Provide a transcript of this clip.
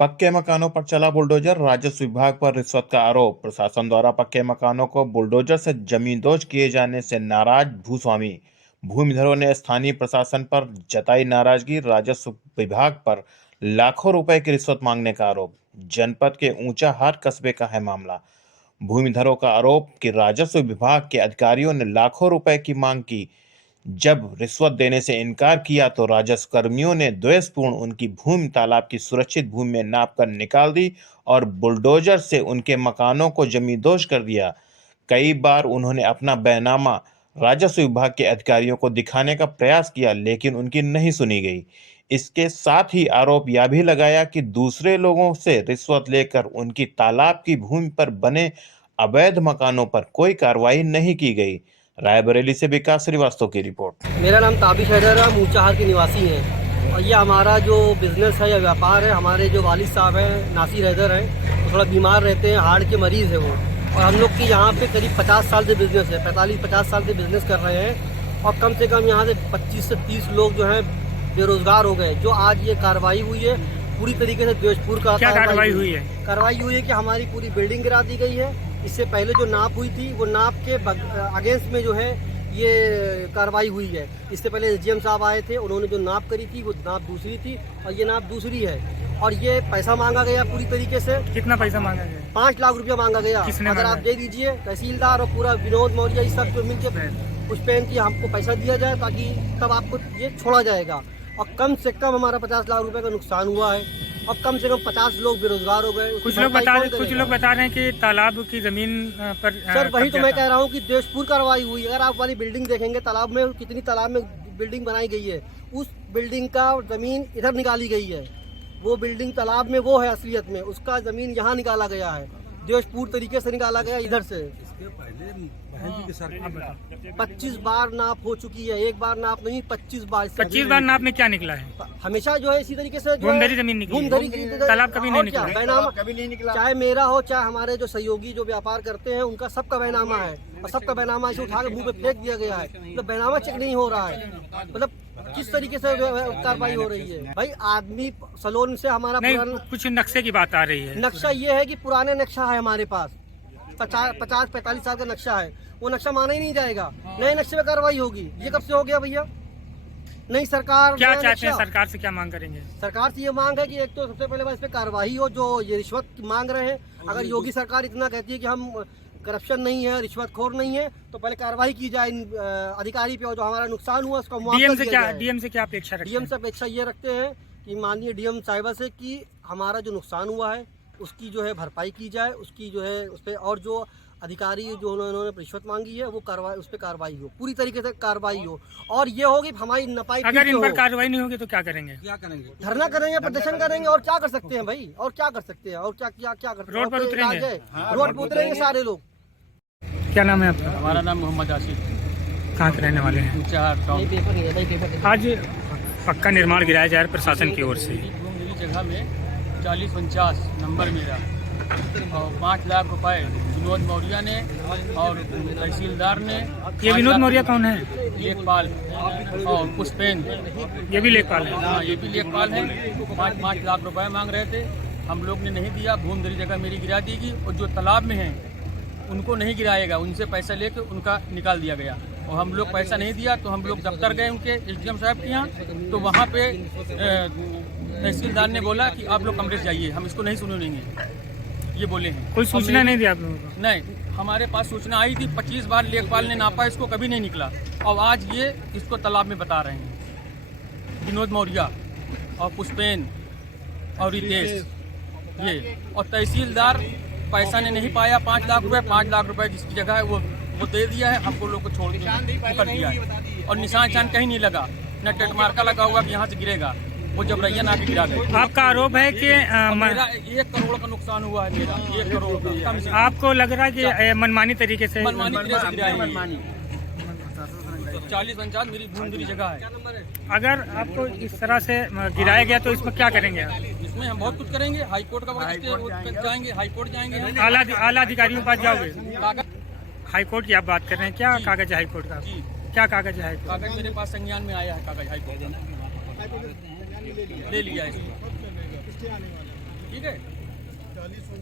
पक्के मकानों पर चला बुलडोजर, राजस्व विभाग पर रिश्वत का आरोप। प्रशासन द्वारा पक्के मकानों को बुलडोजर से जमींदोज किए जाने से नाराज भूस्वामी भूमिधरों ने स्थानीय प्रशासन पर जताई नाराजगी। राजस्व विभाग पर लाखों रुपए की रिश्वत मांगने का आरोप। जनपद के ऊंचाहार कस्बे का है मामला। भूमिधरों का आरोप कि राजस्व विभाग के अधिकारियों ने लाखों रुपए की मांग की। जब रिश्वत देने से इनकार किया तो राजस्व कर्मियों ने द्वेषपूर्ण उनकी भूमि तालाब की सुरक्षित भूमि में नापकर निकाल दी और बुलडोजर से उनके मकानों को जमींदोज कर दिया। कई बार उन्होंने अपना बैनामा राजस्व विभाग के अधिकारियों को दिखाने का प्रयास किया, लेकिन उनकी नहीं सुनी गई। इसके साथ ही आरोप यह भी लगाया कि दूसरे लोगों से रिश्वत लेकर उनकी तालाब की भूमि पर बने अवैध मकानों पर कोई कार्रवाई नहीं की गई। रायबरेली से विकास श्रीवास्तव की रिपोर्ट। मेरा नाम ताबिश हैदर है, हम ऊंचाहार के निवासी हैं और ये हमारा जो बिज़नेस है या व्यापार है, हमारे जो वालिद साहब हैं नासिर हैदर हैं, वो थोड़ा बीमार रहते हैं, हार्ट के मरीज़ है वो। और हम लोग की यहाँ पे करीब 50 साल से बिज़नेस है, 45-50 साल से बिज़नेस कर रहे हैं और कम से कम यहाँ से 25 से 30 लोग जो हैं बेरोज़गार हो गए। जो आज ये कार्रवाई हुई है पूरी तरीके से द्वेषपूर्ण का कार्रवाई हुई है? कार्रवाई हुई है कि हमारी पूरी बिल्डिंग गिरा दी गई है। इससे पहले जो नाप हुई थी वो नाप के अगेंस्ट में जो है ये कार्रवाई हुई है। इससे पहले एसडीएम साहब आए थे, उन्होंने जो नाप करी थी वो नाप दूसरी थी और ये नाप दूसरी है। और ये पैसा मांगा गया पूरी तरीके से। कितना पैसा मांगा गया? 5 लाख रुपया मांगा गया। अगर आप दे दीजिए, तहसीलदार और पूरा विनोद मौर्य ये सब जो मिलकर पुष्पेन की हमको पैसा दिया जाए ताकि तब आपको ये छोड़ा जाएगा। और कम से कम हमारा 50 लाख रुपए का नुकसान हुआ है और कम से कम 50 लोग बेरोजगार हो गए। कुछ लोग बता रहे हैं कि तालाब की जमीन पर सर वही तो मैं कह रहा हूँ कि द्वेषपूर्ण कार्रवाई हुई। अगर आप वाली बिल्डिंग देखेंगे तालाब में, कितनी तालाब में बिल्डिंग बनाई गई है, उस बिल्डिंग का जमीन इधर निकाली गई है। वो बिल्डिंग तालाब में वो है असलियत में, उसका जमीन यहाँ निकाला गया है, द्वेषपूर्ण तरीके से निकाला गया इधर से। 25 बार नाप हो चुकी है, एक बार नाप नहीं 25 बार। 25 बार नाप में क्या निकला है? हमेशा जो है इसी तरीके से घूमधरी जमीन निकली, तालाब कभी नहीं निकला, बैनामा कभी नहीं निकला। चाहे मेरा हो चाहे हमारे जो सहयोगी जो व्यापार करते हैं उनका सबका बैनामा है और सबका बैनामा इसे उठा के मुंह पे फेंक दिया गया है। मतलब बैनामा चेक नहीं हो रहा है। मतलब किस तरीके से कार्रवाई हो रही है भाई? आदमी सलोन से हमारा कुछ नक्शे की बात आ रही है। नक्शा ये है कि पुराने नक्शा है हमारे पास, 50-45 साल का नक्शा है, वो नक्शा माना ही नहीं जाएगा। नए नक्शे पे कार्रवाई होगी। ये कब से हो गया भैया? नहीं सरकार क्या चाहते हैं? सरकार से क्या मांग करेंगे? सरकार से ये मांग है कि एक तो सबसे पहले इस पे कार्रवाई हो, जो ये रिश्वत मांग रहे हैं। अगर योगी सरकार इतना कहती है कि हम करप्शन नहीं है, रिश्वतखोर नहीं है, तो पहले कार्रवाई की जाए इन अधिकारी पे और जो हमारा नुकसान हुआ उसका मुआवजा दिया जाए। डीएम से क्या अपेक्षा रखते हैं? डीएम से अपेक्षा ये रखते हैं कि माननीय डीएम साहिबा से कि हमारा जो नुकसान हुआ है उसकी जो है भरपाई की जाए, उसकी जो है उस पर, और जो अधिकारी जो उन्होंने रिश्वत मांगी है वो कार्रवाई, उस पर कार्रवाई हो, पूरी तरीके से कार्रवाई हो। और ये होगी हमारी नपाई। अगर इन पर कार्रवाई नहीं होगी तो क्या करेंगे? धरना करेंगे, प्रदर्शन करेंगे और क्या कर सकते हैं भाई? और क्या कर सकते हैं? और क्या क्या क्या कर सकते हैं? रोड पर उतरेंगे? रोड पर उतरेंगे सारे लोग। क्या नाम है आपका? हमारा नाम मोहम्मद आसिफ। कहाँ के रहने वाले हैं? ऊंचाहार टाउन। आज पक्का निर्माण गिराया जा रहा है प्रशासन की ओर से। मेरी जगह में 4049 नंबर मेरा और 5 लाख रुपए विनोद मौर्य ने और तहसीलदार ने। ये विनोद मौर्य कौन है? लेखपाल और पुष्पेन, ये भी लेखपाल है? हाँ ये भी लेखपाल है। 5 लाख रुपए मांग रहे थे, हम लोग ने नहीं दिया। भूमधरी जगह मेरी गिरा देगी और जो तालाब में है उनको नहीं गिराएगा, उनसे पैसा लेके उनका निकाल दिया गया। और हम लोग पैसा नहीं दिया तो हम लोग दफ्तर गए उनके एसडीएम साहब के यहाँ, तो वहाँ पे तहसीलदार ने बोला कि आप लोग कमरे से जाइए, हम इसको नहीं सुनेंगे, ये बोले हैं। कोई सूचना नहीं दिया आप लोगों को? नहीं, हमारे पास सूचना आई थी। 25 बार लेखपाल ने नापा, इसको कभी नहीं निकला। और आज ये इसको तालाब में बता रहे हैं विनोद मौर्य और पुष्पेन और रितेश ये। और तहसीलदार पैसा ने नहीं पाया 5 लाख रुपए। 5 लाख रुपए जिसकी जगह है वो दे दिया है, हमको लोग को छोड़ के कर दिया है। और निशान कहीं नहीं लगा, न टेट मार्का लगा हुआ कि यहाँ से गिरेगा, वो जब रैयन आके गिरा गए। आपका आरोप है कि मेरा 1 करोड़ का नुकसान हुआ है, मेरा 1 करोड़ का। आपको लग रहा है कि मनमानी तरीके से? मनमानी तरीके से गिरा है। 4049 मेरी भूमधरी जगह है। अगर आपको इस तरह से गिराया गया तो इसमें क्या करेंगे आप? इसमें हम बहुत कुछ करेंगे। हाईकोर्ट का जाएंगे, हाईकोर्ट जाएंगे। आला अधिकारियों के पास जाओगे? हाईकोर्ट की आप बात कर रहे हैं, क्या कागज है हाईकोर्ट का? जी, क्या कागज है हाईकोर्ट? कागज मेरे पास संज्ञान में आया है, कागज हाईकोर्ट ले लिया है इसको। ठीक है।